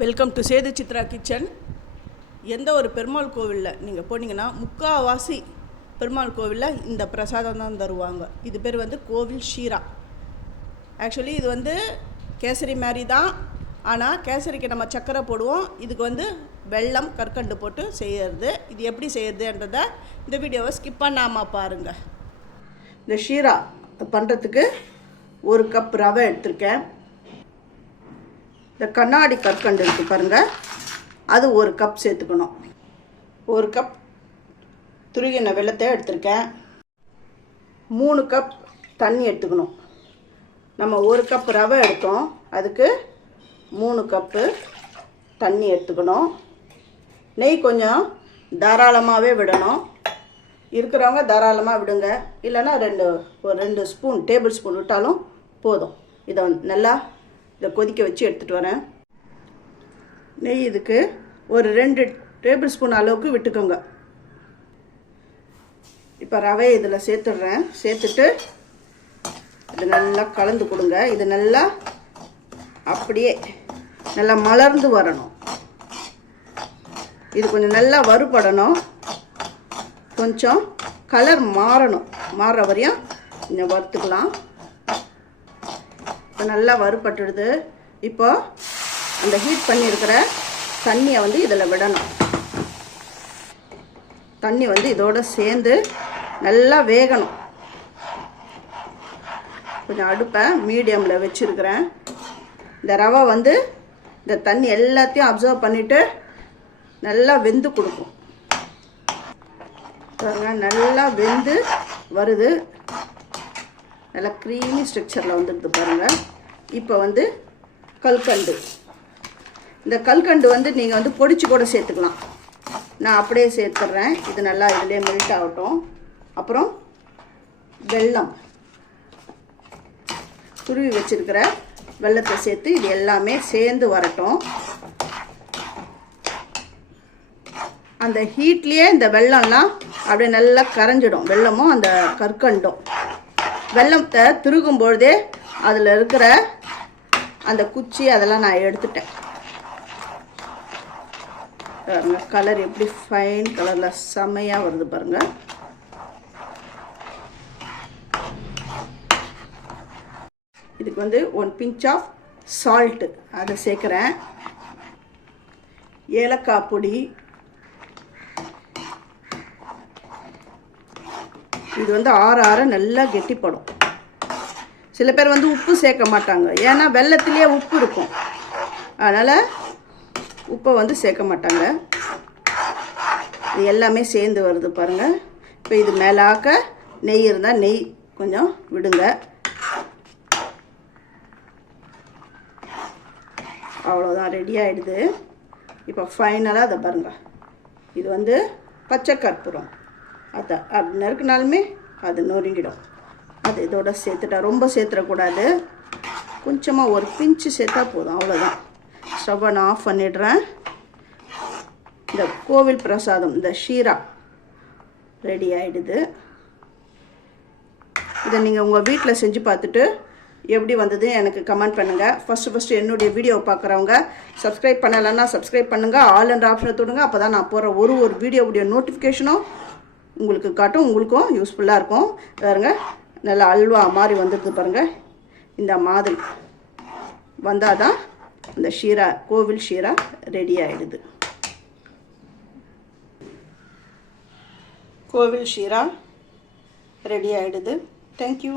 Welcome to Sethu Chitra kitchen. எந்த ஒரு பெருமாள் கோவிலில் நீங்கள் போனீங்கன்னா முக்கால்வாசி பெருமாள் கோவிலில் இந்த பிரசாதம் தான் தருவாங்க. இது பேர் கோவில் ஷீரா. ஆக்சுவலி இது கேசரி மாதிரி தான், ஆனால் கேசரிக்கு நம்ம சக்கரை போடுவோம். இதுக்கு வெல்லம் கற்கண்டு போட்டு செய்கிறது. இது எப்படி செய்யறதுன்றதை இந்த வீடியோவை ஸ்கிப் பண்ணாமல் பாருங்கள். இந்த ஷீரா பண்ணுறதுக்கு 1 கப் ரவை எடுத்திருக்கேன். இந்த கண்ணாடி கற்கண்டு இருக்குது பாருங்கள், அது 1 கப் சேர்த்துக்கணும். 1 கப் துருகின வெல்லத்தை எடுத்திருக்கேன். 3 கப் தண்ணி எடுத்துக்கணும். நம்ம 1 கப் ரவை எடுத்தோம், அதுக்கு 3 கப்பு தண்ணி எடுத்துக்கணும். நெய் கொஞ்சம் தாராளமாகவே விடணும். இருக்கிறவங்க தாராளமாக விடுங்க, இல்லைன்னா 2 ஸ்பூன் டேபிள் ஸ்பூன் விட்டாலும் போதும். இதை நல்லா கொதிக்க வச்சு எடுத்துகிட்டு வரேன். நெய் இதுக்கு ஒரு 2 டேபிள் ஸ்பூன் அளவுக்கு விட்டுக்கோங்க. இப்போ ரவை இதில் சேர்த்துடுறேன். சேர்த்துட்டு இது நல்லா கலந்து கொடுங்க. இது நல்லா அப்படியே நல்லா மலர்ந்து வரணும். இது கொஞ்சம் நல்லா வறுபடணும். கொஞ்சம் கலர் மாறணும். மாறுற வரையும் கொஞ்சம் வறுத்துக்கலாம். இப்போ நல்லா வறுபட்டுடுது. இப்போ அந்த ஹீட் பண்ணியிருக்கிற தண்ணியை இதில் விடணும். தண்ணி இதோடு சேர்ந்து நல்லா வேகணும். கொஞ்சம் அடுப்பை மீடியமில் வச்சுருக்கிறேன். இந்த ரவை இந்த தண்ணி எல்லாத்தையும் அப்சர்வ் பண்ணிவிட்டு நல்லா வெந்து கொடுக்கும். நல்லா வெந்து வருது. நல்லா க்ரீமி ஸ்ட்ரக்சரில் வந்துடுது பாருங்கள். இப்போ கல்கண்டு. இந்த கல்கண்டு நீங்கள் பொடிச்சு கூட சேர்த்துக்கலாம். நான் அப்படியே சேர்த்துட்றேன். இது நல்லா இதிலே மெல்ட் ஆகட்டும். அப்புறம் வெல்லம், துருவி வச்சுருக்கிற வெல்லத்தை சேர்த்து இது எல்லாமே சேர்ந்து வரட்டும். அந்த ஹீட்லேயே இந்த வெல்லம்லாம் அப்படியே நல்லா கரைஞ்சிடும். வெல்லமும் அந்த கற்கண்டும். வெல்லத்தை திருகும் பொழுதே அதில் இருக்கிற அந்த குச்சி அதெல்லாம் நான் எடுத்துட்டேன். கலர் எப்படி ஃபைன் கலரில் செம்மையாக வருது பாருங்கள். இதுக்கு 1 பிஞ்ச் ஆஃப் சால்ட்டு அதை சேர்க்குறேன். ஏலக்காய் பொடி. இது ஆற ஆற நல்லா கெட்டிப்படும். சில பேர் உப்பு சேர்க்க மாட்டாங்க, ஏன்னா வெல்லத்திலேயே உப்பு இருக்கும். அதனால் உப்பை சேர்க்க மாட்டாங்க. இது எல்லாமே சேர்ந்து வருது பாருங்கள். இப்போ இது மேலாக்க நெய் இருந்தால் நெய் கொஞ்சம் விடுங்க. அவ்வளோதான், ரெடி ஆகிடுது. இப்போ ஃபைனலாக அதை பாருங்கள். இது பச்சை கற்பூரம். அதை அப்படி நறுக்குனாலுமே அது நொறுங்கிடும். அது இதோட சேர்த்துட்டா, ரொம்ப சேர்த்துடக்கூடாது. கொஞ்சமாக 1 பிஞ்சு சேர்த்தா போதும். அவ்வளோதான். ஸ்டவ்வை நான் ஆஃப் பண்ணிடுறேன். இந்த கோவில் பிரசாதம், இந்த ஷீரா ரெடி ஆகிடுது. இதை நீங்கள் உங்கள் வீட்டில் செஞ்சு பார்த்துட்டு எப்படி வந்தது எனக்கு கமெண்ட் பண்ணுங்கள். ஃபஸ்ட்டு என்னுடைய வீடியோவை பார்க்குறவங்க சப்ஸ்கிரைப் பண்ணலைன்னா சப்ஸ்கிரைப் பண்ணுங்கள். ஆல் என்ற ஆப்ஷனை தொடுங்க. அப்போ தான் நான் போகிற ஒரு வீடியோவுடைய நோட்டிஃபிகேஷனும் உங்களுக்கு காட்டும். உங்களுக்கும் யூஸ்ஃபுல்லாக இருக்கும். பாருங்க, நல்லா அல்வா மாதிரி வந்துடுது பாருங்கள். இந்த மாதிரி வந்தால் தான் இந்த ஷீரா, கோவில் ஷீரா ரெடி ஆகிடுது. கோவில் ஷீரா ரெடி ஆகிடுது. தேங்க்யூ.